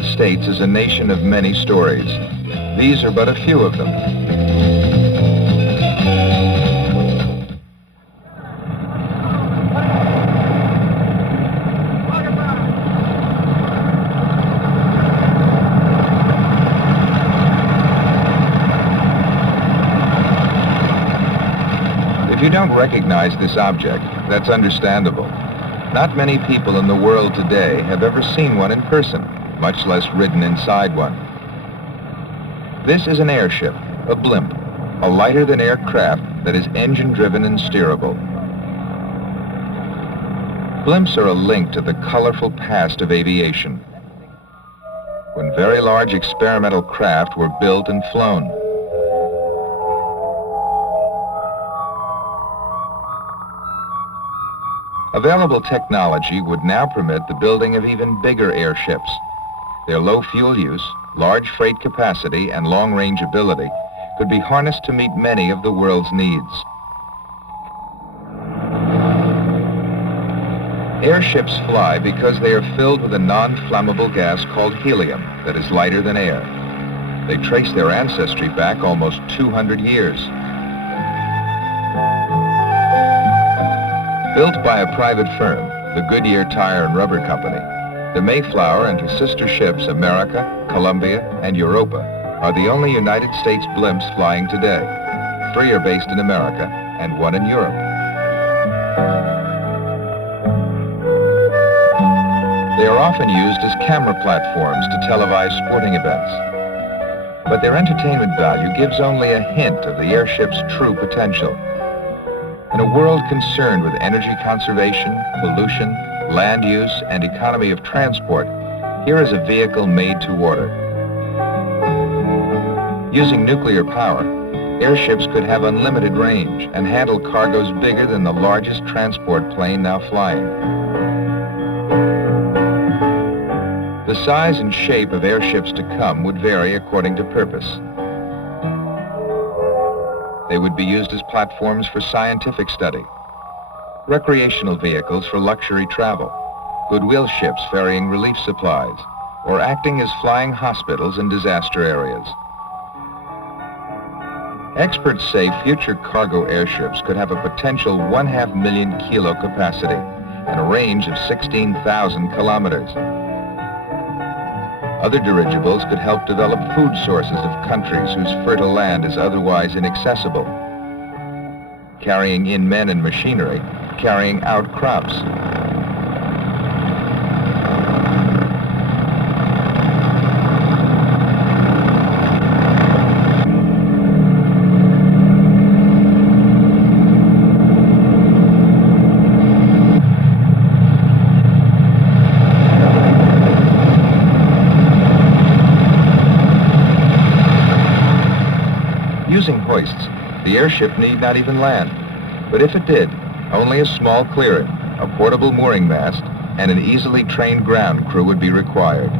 United States is a nation of many stories. These are but a few of them. If you don't recognize this object, that's understandable. Not many people in the world today have ever seen one in person, much less ridden inside one. This is an airship, a blimp, a lighter-than-air craft that is engine-driven and steerable. Blimps are a link to the colorful past of aviation, when very large experimental craft were built and flown. Available technology would now permit the building of even bigger airships. Their low fuel use, large freight capacity, and long-range ability could be harnessed to meet many of the world's needs. Airships fly because they are filled with a non-flammable gas called helium that is lighter than air. They trace their ancestry back almost 200 years. Built by a private firm, the Goodyear Tire and Rubber Company, the Mayflower and her sister ships America, Columbia, and Europa are the only United States blimps flying today. 3 are based in America and 1 in Europe. They are often used as camera platforms to televise sporting events. But their entertainment value gives only a hint of the airship's true potential. In a world concerned with energy conservation, pollution, land use, and economy of transport, here is a vehicle made to order. Using nuclear power, airships could have unlimited range and handle cargoes bigger than the largest transport plane now flying. The size and shape of airships to come would vary according to purpose. They would be used as platforms for scientific study, recreational vehicles for luxury travel, goodwill ships ferrying relief supplies, or acting as flying hospitals in disaster areas. Experts say future cargo airships could have a potential 1/2 million kilo capacity and a range of 16,000 kilometers. Other dirigibles could help develop food sources of countries whose fertile land is otherwise inaccessible, carrying in men and machinery, carrying out crops. Using hoists, the airship need not even land. But if it did, only a small clearing, a portable mooring mast, and an easily trained ground crew would be required.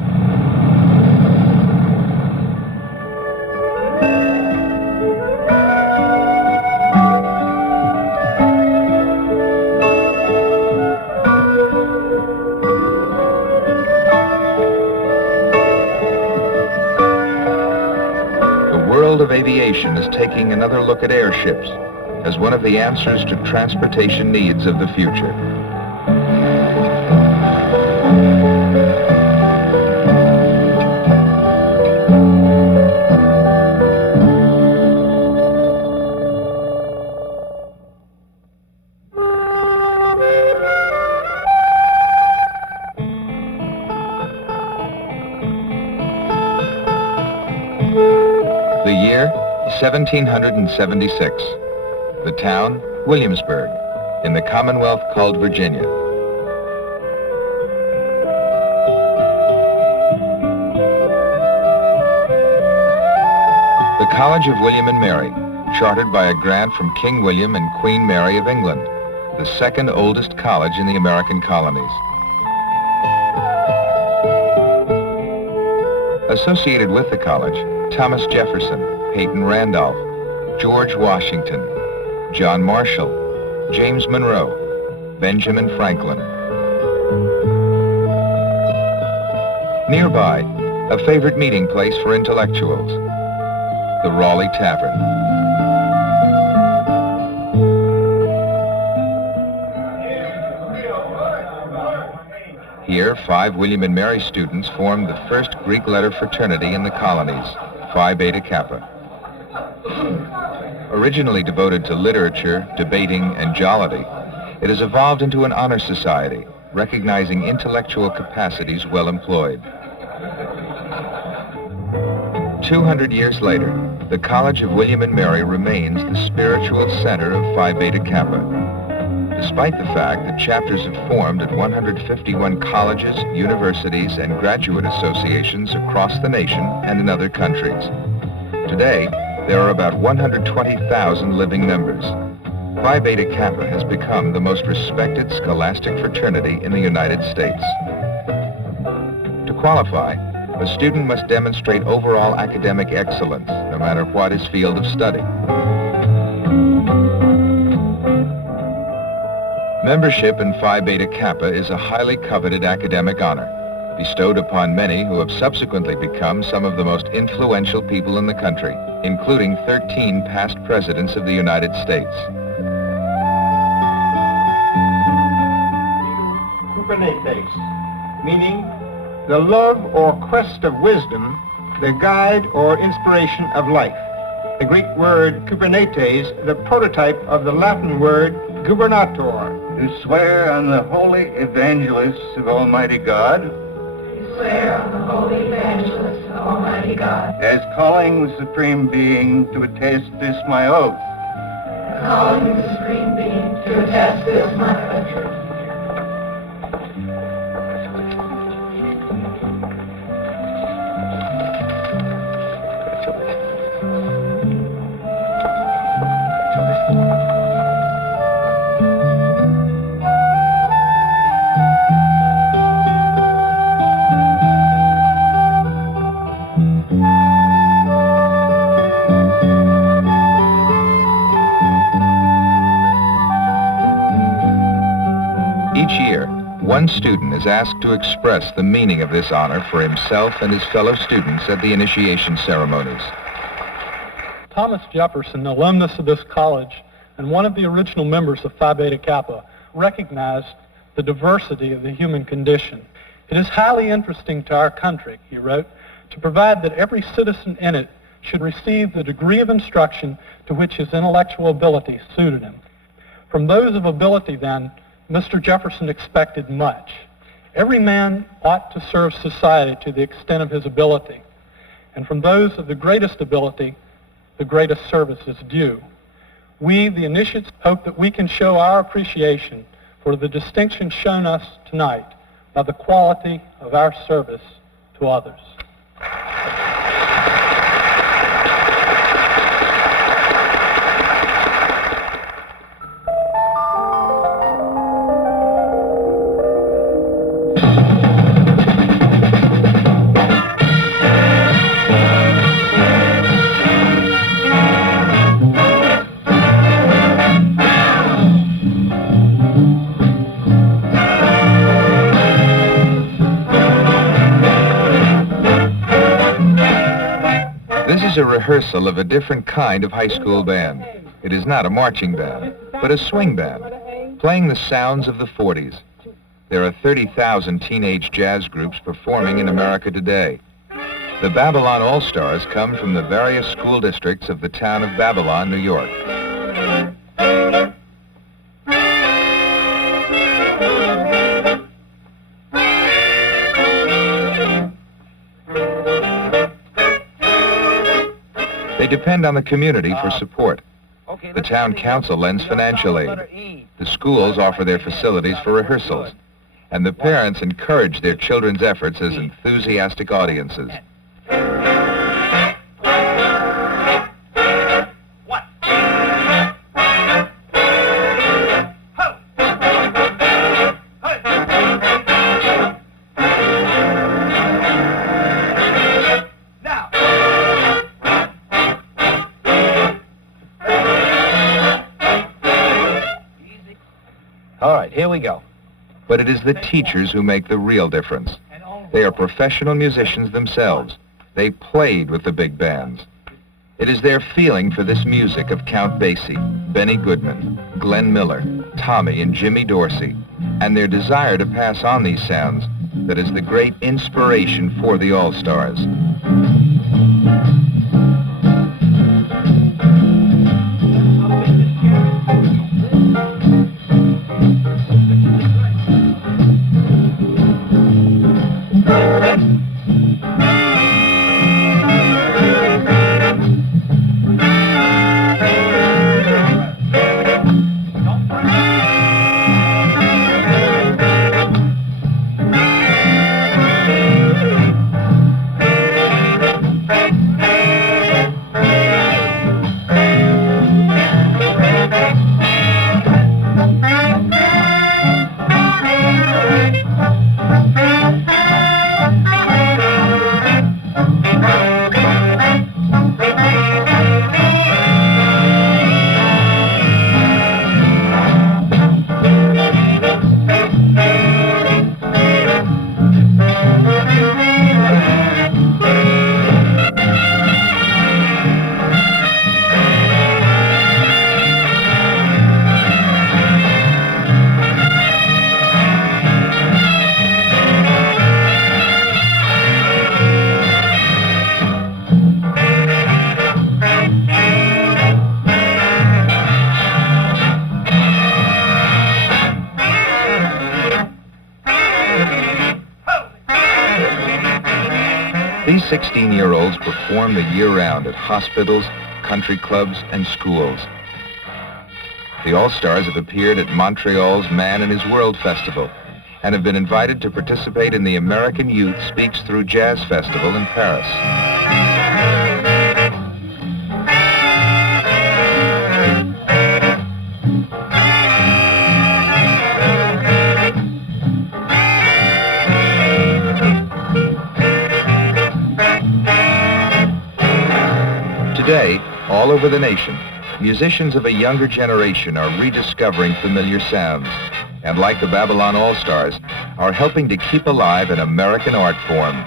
Of aviation is taking another look at airships as one of the answers to transportation needs of the future. The year, 1776. The town, Williamsburg, in the Commonwealth called Virginia. The College of William and Mary, chartered by a grant from King William and Queen Mary of England, the second oldest college in the American colonies. Associated with the college, Thomas Jefferson, Peyton Randolph, George Washington, John Marshall, James Monroe, Benjamin Franklin. Nearby, a favorite meeting place for intellectuals, the Raleigh Tavern. Here, 5 William and Mary students formed the first Greek letter fraternity in the colonies, Phi Beta Kappa. Originally devoted to literature, debating, and jollity, it has evolved into an honor society, recognizing intellectual capacities well employed. 200 years later, the College of William and Mary remains the spiritual center of Phi Beta Kappa, despite the fact that chapters have formed at 151 colleges, universities, and graduate associations across the nation and in other countries. Today, there are about 120,000 living members. Phi Beta Kappa has become the most respected scholastic fraternity in the United States. To qualify, a student must demonstrate overall academic excellence, no matter what his field of study. Membership in Phi Beta Kappa is a highly coveted academic honor, bestowed upon many who have subsequently become some of the most influential people in the country, including 13 past presidents of the United States. Meaning the love or quest of wisdom, the guide or inspiration of life. The Greek word kubernetes, the prototype of the Latin word gubernator. To swear on the holy evangelists of Almighty God. To swear on the holy evangelists of Almighty God. As calling the Supreme Being to attest this my oath. As calling the Supreme Being to attest this my oath. One student is asked to express the meaning of this honor for himself and his fellow students at the initiation ceremonies. Thomas Jefferson, alumnus of this college and one of the original members of Phi Beta Kappa, recognized the diversity of the human condition. It is highly interesting to our country, he wrote, to provide that every citizen in it should receive the degree of instruction to which his intellectual ability suited him. From those of ability, then, Mr. Jefferson expected much. Every man ought to serve society to the extent of his ability, and from those of the greatest ability, the greatest service is due. We, the initiates, hope that we can show our appreciation for the distinction shown us tonight by the quality of our service to others. This is a rehearsal of a different kind of high school band. It is not a marching band, but a swing band, playing the sounds of the 40s. There are 30,000 teenage jazz groups performing in America today. The Babylon All-Stars come from the various school districts of the town of Babylon, New York. They depend on the community for support. The town council lends financial aid. The schools offer their facilities for rehearsals. And the parents encourage their children's efforts as enthusiastic audiences. All right, here we go. But it is the teachers who make the real difference. They are professional musicians themselves. They played with the big bands. It is their feeling for this music of Count Basie, Benny Goodman, Glenn Miller, Tommy and Jimmy Dorsey, and their desire to pass on these sounds that is the great inspiration for the All-Stars. These 16-year-olds perform the year-round at hospitals, country clubs, and schools. The All-Stars have appeared at Montreal's Man and His World Festival and have been invited to participate in the American Youth Speaks Through Jazz Festival in Paris. Today, all over the nation, musicians of a younger generation are rediscovering familiar sounds, and like the Babylon All-Stars, are helping to keep alive an American art form,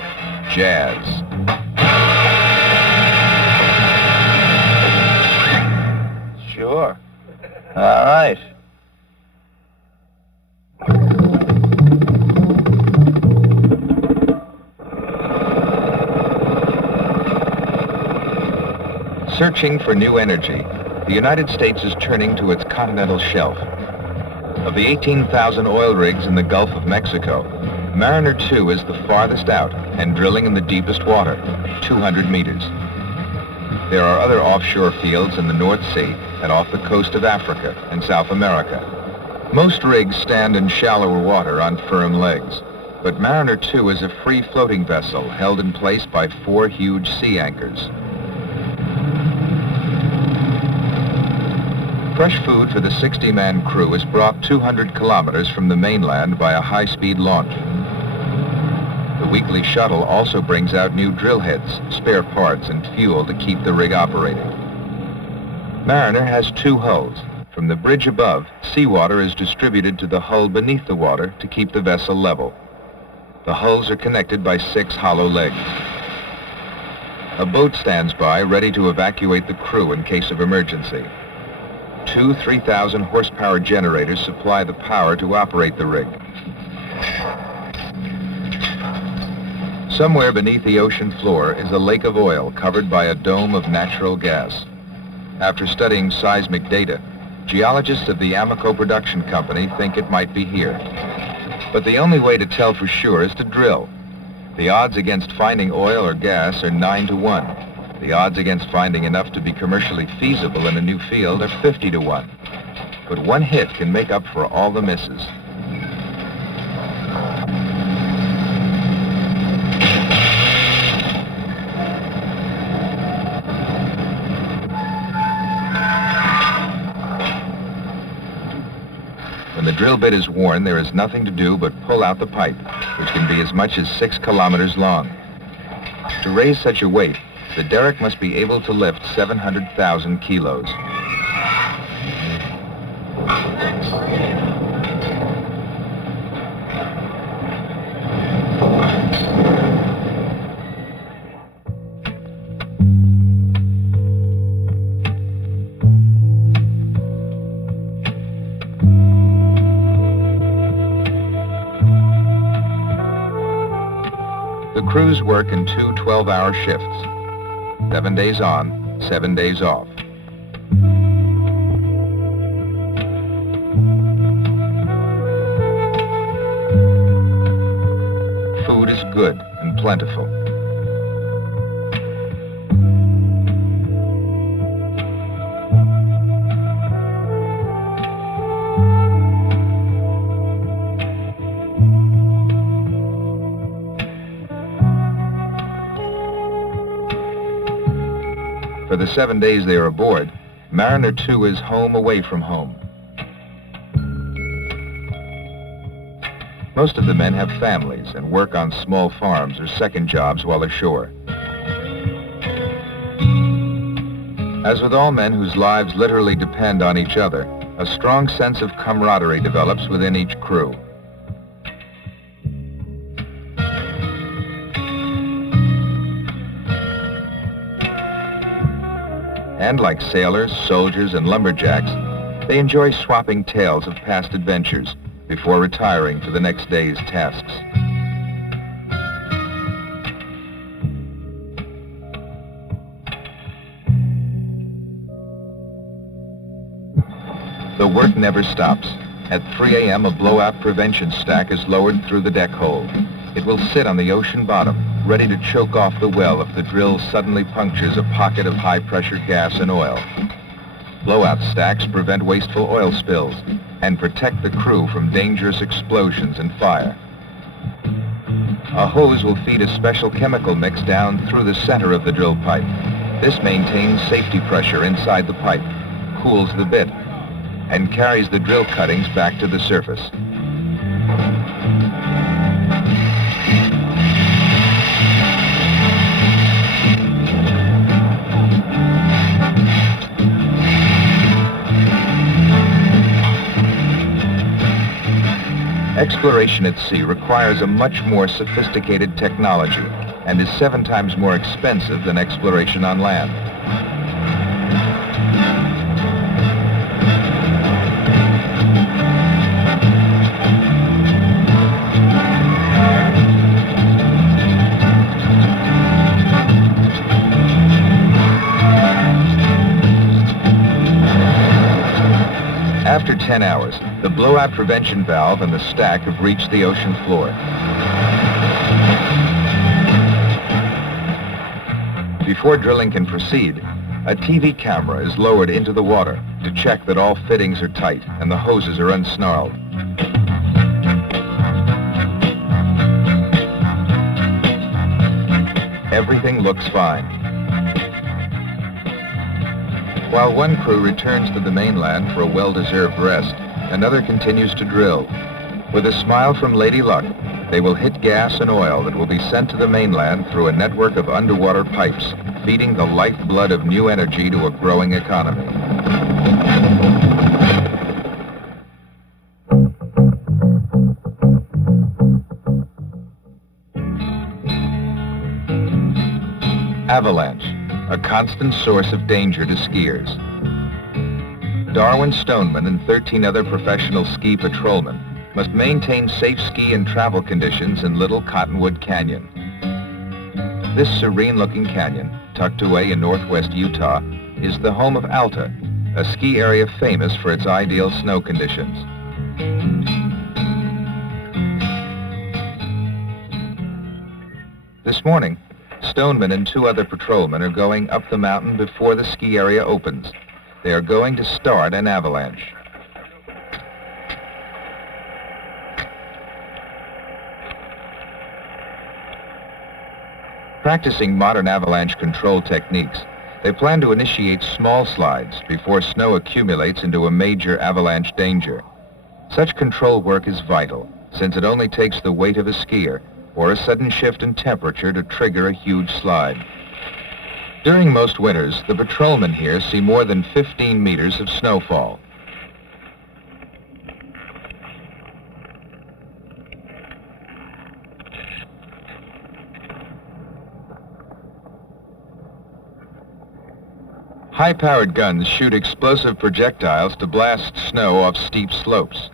jazz. Sure. All right. Searching for new energy, the United States is turning to its continental shelf. Of the 18,000 oil rigs in the Gulf of Mexico, Mariner 2 is the farthest out and drilling in the deepest water, 200 meters. There are other offshore fields in the North Sea and off the coast of Africa and South America. Most rigs stand in shallower water on firm legs, but Mariner 2 is a free floating vessel held in place by 4 huge sea anchors. Fresh food for the 60-man crew is brought 200 kilometers from the mainland by a high-speed launch. The weekly shuttle also brings out new drill heads, spare parts, and fuel to keep the rig operating. Mariner has 2 hulls. From the bridge above, seawater is distributed to the hull beneath the water to keep the vessel level. The hulls are connected by 6 hollow legs. A boat stands by ready to evacuate the crew in case of emergency. 2 3,000 horsepower generators supply the power to operate the rig. Somewhere beneath the ocean floor is a lake of oil covered by a dome of natural gas. After studying seismic data, geologists of the Amoco Production Company think it might be here. But the only way to tell for sure is to drill. The odds against finding oil or gas are 9 to 1. The odds against finding enough to be commercially feasible in a new field are 50 to 1. But one hit can make up for all the misses. When the drill bit is worn, there is nothing to do but pull out the pipe, which can be as much as 6 kilometers long. To raise such a weight, the derrick must be able to lift 700,000 kilos. The crews work in 2 12-hour shifts, 7 days on, 7 days off. Food is good and plentiful. For the 7 days they are aboard, Mariner 2 is home away from home. Most of the men have families and work on small farms or second jobs while ashore. As with all men whose lives literally depend on each other, a strong sense of camaraderie develops within each crew. And like sailors, soldiers, and lumberjacks, they enjoy swapping tales of past adventures before retiring to the next day's tasks. The work never stops. At 3 a.m., a blowout prevention stack is lowered through the deck hold. It will sit on the ocean bottom, ready to choke off the well if the drill suddenly punctures a pocket of high-pressure gas and oil. Blowout stacks prevent wasteful oil spills and protect the crew from dangerous explosions and fire. A hose will feed a special chemical mix down through the center of the drill pipe. This maintains safety pressure inside the pipe, cools the bit, and carries the drill cuttings back to the surface. Exploration at sea requires a much more sophisticated technology and is 7 times more expensive than exploration on land. After 10 hours, the blowout prevention valve and the stack have reached the ocean floor. Before drilling can proceed, a TV camera is lowered into the water to check that all fittings are tight and the hoses are unsnarled. Everything looks fine. While one crew returns to the mainland for a well-deserved rest, another continues to drill. With a smile from Lady Luck, they will hit gas and oil that will be sent to the mainland through a network of underwater pipes, feeding the lifeblood of new energy to a growing economy. Avalanche, a constant source of danger to skiers. Darwin Stoneman and 13 other professional ski patrolmen must maintain safe ski and travel conditions in Little Cottonwood Canyon. This serene-looking canyon, tucked away in northwest Utah, is the home of Alta, a ski area famous for its ideal snow conditions. This morning, Stoneman and 2 other patrolmen are going up the mountain before the ski area opens. They are going to start an avalanche. Practicing modern avalanche control techniques, they plan to initiate small slides before snow accumulates into a major avalanche danger. Such control work is vital, since it only takes the weight of a skier or a sudden shift in temperature to trigger a huge slide. During most winters, the patrolmen here see more than 15 meters of snowfall. High-powered guns shoot explosive projectiles to blast snow off steep slopes.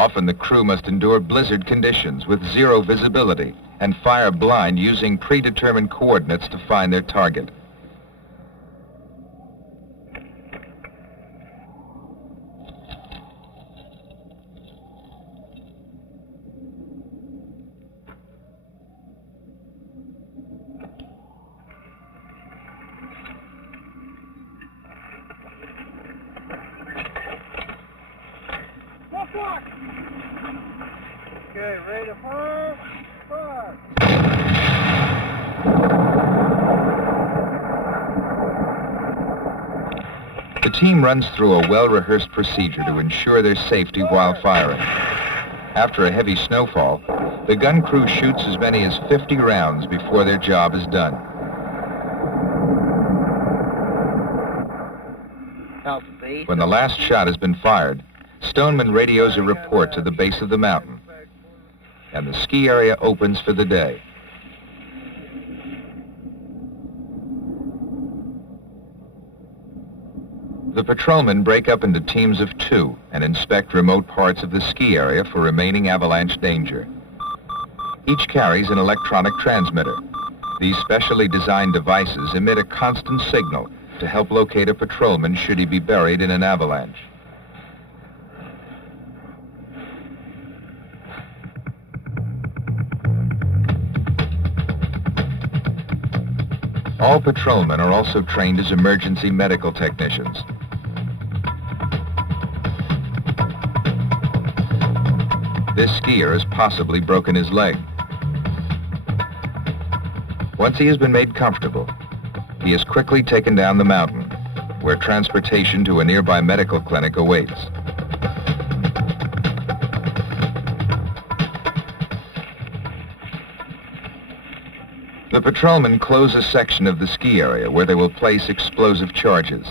Often the crew must endure blizzard conditions with zero visibility and fire blind using predetermined coordinates to find their target. Okay, ready to fire. Fire. The team runs through a well-rehearsed procedure to ensure their safety while firing. After a heavy snowfall, the gun crew shoots as many as 50 rounds before their job is done. When the last shot has been fired, Stoneman radios a report to the base of the mountain, and the ski area opens for the day. The patrolmen break up into teams of 2 and inspect remote parts of the ski area for remaining avalanche danger. Each carries an electronic transmitter. These specially designed devices emit a constant signal to help locate a patrolman should he be buried in an avalanche. All patrolmen are also trained as emergency medical technicians. This skier has possibly broken his leg. Once he has been made comfortable, he is quickly taken down the mountain, where transportation to a nearby medical clinic awaits. The patrolmen close a section of the ski area where they will place explosive charges.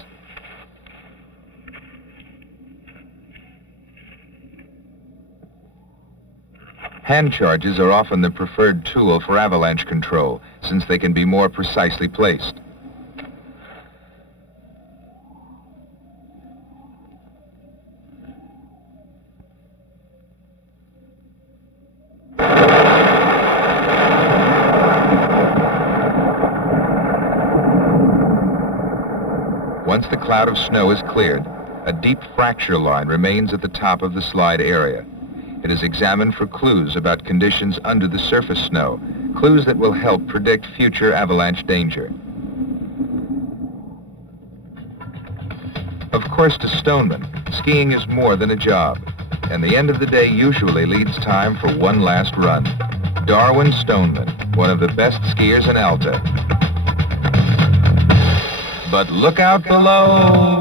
Hand charges are often the preferred tool for avalanche control, since they can be more precisely placed. Once the cloud of snow is cleared, a deep fracture line remains at the top of the slide area. It is examined for clues about conditions under the surface snow, clues that will help predict future avalanche danger. Of course, to Stoneman, skiing is more than a job, and the end of the day usually leaves time for one last run. Darwin Stoneman, one of the best skiers in Alta. But look out below!